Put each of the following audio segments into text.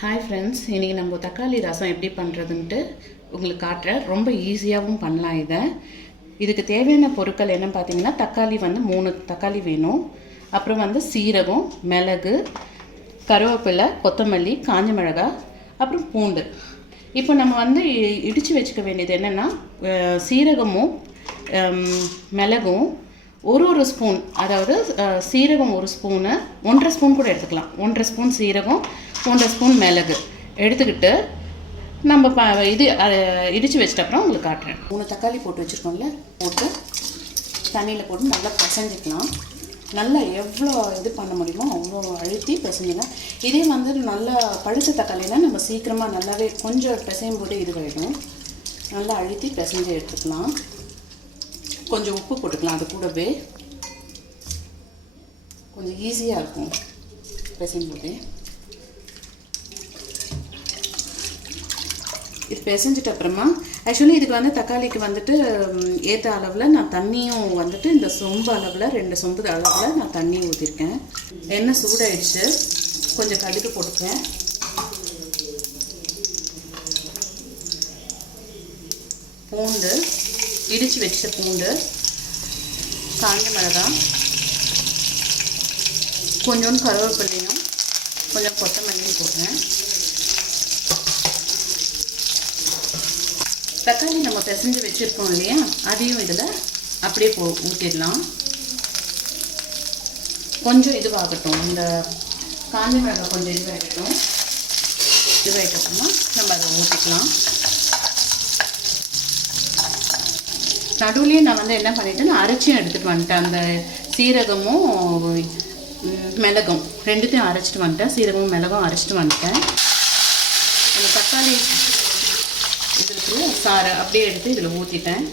Hi friends, இன்றைக்கி நம்ம தக்காளி ரசம் எப்படி பண்ணுறதுன்ட்டு உங்களுக்கு காட்டுறேன். ரொம்ப ஈஸியாகவும் பண்ணலாம். இதுக்கு தேவையான பொருட்கள் என்னன்னு பார்த்தீங்கன்னா, தக்காளி 3 தக்காளி வேணும். அப்புறம் சீரகம், மிளகு, கருவேப்பிலை, கொத்தமல்லி, காஞ்ச மிளகாய், அப்புறம் பூண்டு. இப்போ நம்ம இடித்து வச்சுக்க வேண்டியது என்னென்னா, சீரகமும் மிளகும் ஒரு ஸ்பூன், அதாவது சீரகம் 1 ஸ்பூனு, 1.5 ஸ்பூன் கூட எடுத்துக்கலாம். 1.5 ஸ்பூன் சீரகம், 1.5 ஸ்பூன் மிளகு எடுத்துக்கிட்டு நம்ம இடித்து வச்சிட்ட அப்புறம் உங்களுக்கு காட்டுறேன். 3 தக்காளி போட்டு வச்சுருக்கோம்ல, போட்டு தண்ணியில் போட்டு நல்லா பிசைஞ்சிக்கலாம். நல்லா எவ்வளோ இது பண்ண முடியுமோ அவ்வளோ அழுத்தி பிசைஞ்சிங்க. இதே நல்லா பழுத்த தக்காளினா நம்ம சீக்கிரமாக நல்லாவே கொஞ்சம் பிசையும் போது இதுவாகிடும். நல்லா அழுத்தி பிசைஞ்சு எடுத்துக்கலாம். கொஞ்சம் உப்பு போட்டுக்கலாம். அது கூடவே கொஞ்சம் ஈஸியாக இருக்கும் பிசையும் போதே. இது பிசைஞ்சிட்ட அப்புறமா ஆக்சுவலி இதுக்கு தக்காளிக்கு ஏற்ற அளவில் நான் தண்ணியும் இந்த சொம்பு அளவில் 2 சொம்பு அளவில் நான் தண்ணி ஊற்றிருக்கேன். எண்ணெய் சூடாயிடுச்சு. கொஞ்சம் கடுகு போட்டுக்கேன். பூண்டு, இடித்து வச்ச பூண்டு, காஞ்ச மிளகாய், கொஞ்சோண்டு கருவேப்பிலையும் கொஞ்சம் கொத்தமல்லியும் போடுறேன். தக்காளி நம்ம பிசைஞ்சு வச்சுருக்கோம் இல்லையா, அதையும் இதில் அப்படியே ஊற்றிடலாம். கொஞ்சம் இதுவாகட்டும், இந்த காஞ்ச மிளகாய் கொஞ்சம் இதுவாகிட்டோம். இதுவாகிட்டோம்னா நம்ம அதை ஊற்றிக்கலாம். நடுவுலேயே நான் என்ன பண்ணிட்டேன், அரைச்சியும் எடுத்துகிட்டு வந்துட்டேன். அந்த சீரகமும் மிளகும் ரெண்டுத்தையும் அரைச்சிட்டு வந்துட்டேன். சீரகமும் மிளகும் அரைச்சிட்டு வந்துட்டேன். அந்த தக்காளி இதுக்கு சாரை அப்படியே எடுத்து இதில் ஊற்றிட்டேன்.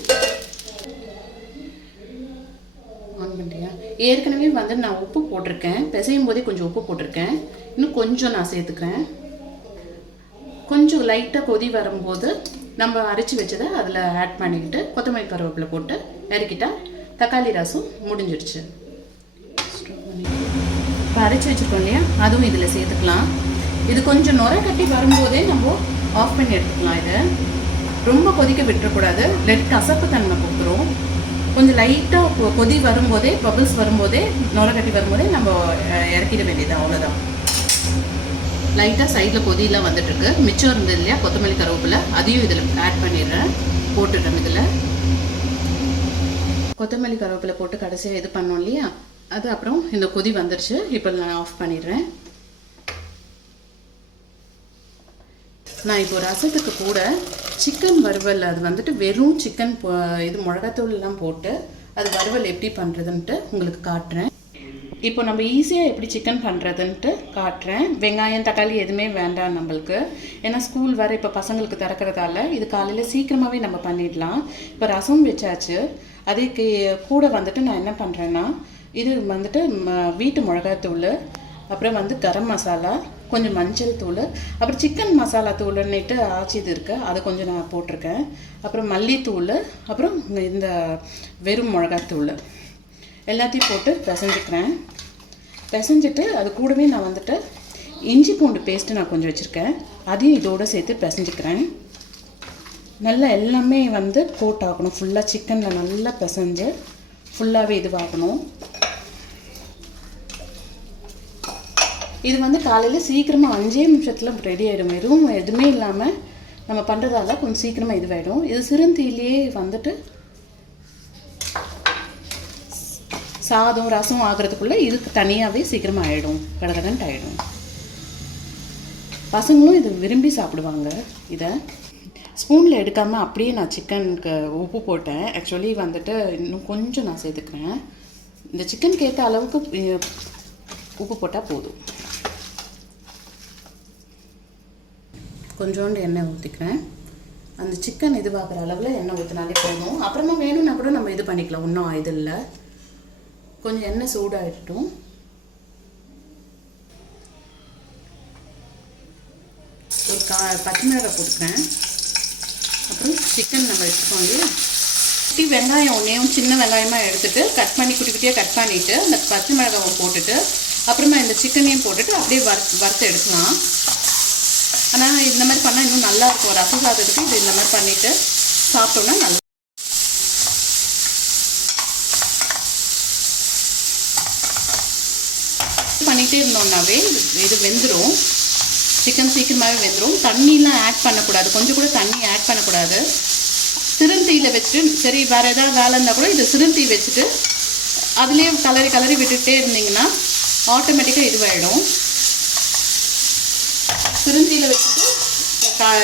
ஆன் பண்ணிட்டியா? ஏற்கனவே நான் உப்பு போட்டிருக்கேன். பிசையும் போதே கொஞ்சம் உப்பு போட்டிருக்கேன். இன்னும் கொஞ்சம் நான் சேர்த்துக்கிறேன். கொஞ்சம் லைட்டாக கொதி வரும்போது நம்ம அரைச்சி வச்சதை அதில் ஆட் பண்ணிக்கிட்டு கொத்தமல்லி கருவேப்பிலை போட்டு இறக்கிட்டா தக்காளி ரசம் முடிஞ்சிடுச்சு. இப்போ அரைச்சி வச்சுருக்கோம் இல்லையா, அதுவும் இதில் சேர்த்துக்கலாம். இது கொஞ்சம் நுரை கட்டி வரும்போதே நம்ம ஆஃப் பண்ணி எடுத்துக்கலாம். இதை ரொம்ப கொதிக்க விட்டுறக்கூடாது, கசப்பு தன்மை கொடுத்துரும். கொஞ்சம் லைட்டாக கொதி வரும்போதே, பபிள்ஸ் வரும்போதே, நுரை கட்டி வரும்போதே நம்ம இறக்கிட வேண்டியது, அவ்வளோதான். லைட்டாக சைடில் கொதியெலாம் வந்துட்டுருக்கு. மிச்சம் இருந்தது இல்லையா கொத்தமல்லி கருவேப்பிலை, அதையும் இதில் ஆட் பண்ணிடுறேன். போட்டுட்டேன். இதில் கொத்தமல்லி கருவேப்பிலை போட்டு கடைசியாக இது பண்ணோம் இல்லையா, அது அப்புறம் இந்த கொதி வந்துடுச்சு. இப்போ நான் ஆஃப் பண்ணிடுறேன். நான் இப்போ ரசத்துக்கு கூட சிக்கன் வறுவல், அது வெறும் சிக்கன் இது மிளகாத்தூள்லாம் போட்டு அது வறுவல் எப்படி பண்ணுறதுன்ட்டு உங்களுக்கு காட்டுறேன். இப்போ நம்ம ஈஸியாக எப்படி சிக்கன் பண்ணுறதுன்ட்டு காட்டுறேன். வெங்காயம் தக்காளி எதுவுமே வேண்டாம் நம்மளுக்கு. ஏன்னா ஸ்கூல் வேறு இப்போ பசங்களுக்கு திறக்கிறதால இது காலையில் சீக்கிரமாகவே நம்ம பண்ணிடலாம். இப்போ ரசம் வச்சாச்சு. அதுக்கு கூட நான் என்ன பண்ணுறேன்னா, இது வீட்டு மிளகாத்தூள், அப்புறம் கரம் மசாலா, கொஞ்சம் மஞ்சள் தூள், அப்புறம் சிக்கன் மசாலா தூள்ன்னுட்டு ஆச்சிது இருக்குது, அதை கொஞ்சம் நான் போட்டிருக்கேன். அப்புறம் மல்லித்தூள், அப்புறம் இந்த வெறும் மிளகாத்தூள் எல்லாத்தையும் போட்டு பிசைஞ்சிக்கிறேன். பிசைஞ்சிட்டு அது கூடவே நான் இஞ்சி பூண்டு பேஸ்ட்டு நான் கொஞ்சம் வச்சுருக்கேன், அதையும் இதோடு சேர்த்து பிசைஞ்சிக்கிறேன். நல்லா எல்லாமே போட்டாகணும். ஃபுல்லாக சிக்கனில் நல்லா பிசைஞ்சு ஃபுல்லாகவே இதுவாகணும். இது காலையில் சீக்கிரமாக 5 நிமிஷத்தில் ரெடி ஆகிடும். எதுவுமே இல்லாமல் நம்ம பண்ணுறதால கொஞ்சம் சீக்கிரமாக இதுவாகிடும். இது சிறுந்தீலையே சாதம் ரசம் ஆகிறதுக்குள்ளே இதுக்கு தனியாகவே சீக்கிரமாக ஆகிடும், கடகடன்ட்டு ஆகிடும். பசங்களும் இது விரும்பி சாப்பிடுவாங்க. இதை ஸ்பூனில் எடுக்காமல் அப்படியே நான் சிக்கனுக்கு உப்பு போட்டேன். ஆக்சுவலி இன்னும் கொஞ்சம் நான் சேர்த்துக்கிறேன். இந்த சிக்கனுக்கு ஏற்ற அளவுக்கு உப்பு போட்டால் போதும். கொஞ்சோண்டு எண்ணெய் ஊற்றிக்கிறேன். அந்த சிக்கன் இதுவாகிற அளவில் எண்ணெய் ஊற்றினாலே போதும். அப்புறமா வேணும்னா கூட நம்ம இது பண்ணிக்கலாம், ஒன்றும் இது இல்லை. கொஞ்சம் எண்ணெய் சூடாகிட்டோம். ஒரு பச்சை மிளகாய் போட்டுக்கிறேன். அப்புறம் சிக்கன் நம்ம எடுத்துக்கோம் இல்லையா, குட்டி வெங்காயம் ஒன்றையும் சின்ன வெங்காயமாக எடுத்துகிட்டு கட் பண்ணி குட்டி குட்டியாக கட் பண்ணிவிட்டு அந்த பச்சை மிளகாவை போட்டுட்டு அப்புறமா இந்த சிக்கனையும் போட்டுட்டு அப்படியே வறுத்து எடுக்கலாம். ஆனால் இந்த மாதிரி பண்ணால் இன்னும் நல்லா இருக்கும். ரசம் சாதத்துக்கு இது இந்த மாதிரி பண்ணிவிட்டு சாப்பிட்டோன்னா நல்லா பண்ணிகிட்டே இருந்தோம்னாவே இது வெந்துடும். சிக்கன் சீக்கிரமாகவே வெந்துடும். தண்ணிலாம் ஆட் பண்ணக்கூடாது, கொஞ்சம் கூட தண்ணி ஆட் பண்ணக்கூடாது. சிறுந்தீயில் வச்சுட்டு, சரி வேறு எதாவது வேலை இருந்தால் கூட இது சிறுந்தீ வச்சுட்டு அதுலேயே கலரி விட்டுகிட்டே இருந்தீங்கன்னா ஆட்டோமேட்டிக்காக இதுவாகிடும். சிறுந்தீயில் வச்சுட்டு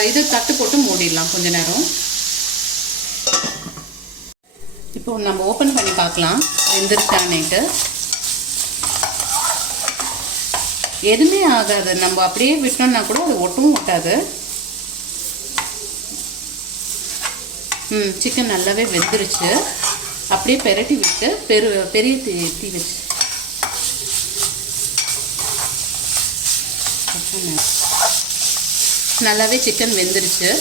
இது தட்டு போட்டு மூடிடலாம் கொஞ்ச நேரம். இப்போ நம்ம ஓப்பன் பண்ணி பார்க்கலாம் வெந்துருச்சான்னுட்டு. எதுவுமே ஆகாது, நம்ம அப்படியே விட்டோம்னா கூட அது ஒட்டவும் ஒட்டாது. சிக்கன் நல்லாவே வெந்துருச்சு. அப்படியே பெரட்டி விட்டு பெரிய தீ வச்சு நல்லாவே சிக்கன் வெந்துருச்சு.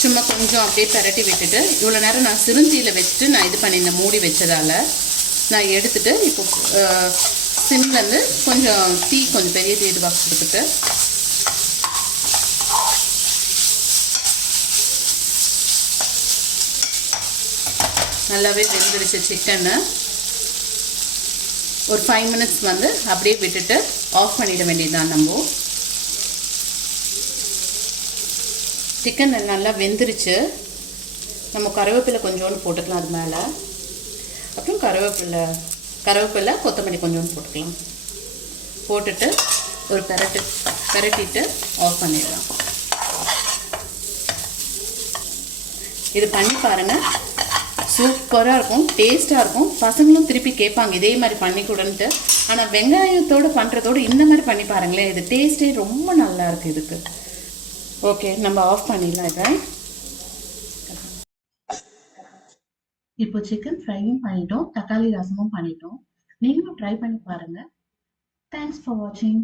சும்மா கொஞ்சம் அப்படியே பெரட்டி விட்டுட்டு, இவ்வளோ நேரம் நான் சிறுந்தீயில் வச்சுட்டு நான் இது பண்ணியிருந்தேன் மூடி வச்சதால். நான் எடுத்துகிட்டு இப்போ சிம்லேருந்து கொஞ்சம் கொஞ்சம் பெரிய தீ இதுவாக கொடுத்துட்டு நல்லாவே வெந்துருச்சு சிக்கன்னு. ஒரு 5 மினிட்ஸ் வந்து அப்படியே விட்டுட்டு ஆஃப் பண்ணிட வேண்டியதுதான். நம்ம சிக்கன் நல்லா வெந்துருச்சு. நம்ம கருவேப்பிலை கொஞ்சோண்டு போட்டுக்கலாம் அது மேலே. அப்புறம் கருவேப்பிலை கொத்தமல்லி கொஞ்சோண்டு போட்டுக்கலாம். போட்டுட்டு ஒரு பெரட்டிட்டு ஆஃப் பண்ணிடலாம். இது பண்ணி பாருங்கள், சூப்பராக இருக்கும், டேஸ்ட்டாக இருக்கும். பசங்களும் திருப்பி கேட்பாங்க இதே மாதிரி பண்ணி கொடுன்ட்டு. ஆனால் வெங்காயத்தோடு பண்ணுறதோடு இந்த மாதிரி பண்ணி பாருங்களேன், இது டேஸ்ட்டே ரொம்ப நல்லா இருக்குது இதுக்கு. ஓகே, நம்ம ஆஃப் பண்ணிடலாம் இதை. இப்போ சிக்கன் ஃப்ரையும் பண்ணிட்டோம், தக்காளி ரசமும் பண்ணிட்டோம். நீங்களும் ட்ரை பண்ணி பாருங்கள். தேங்க்ஸ் ஃபார் வாட்சிங்.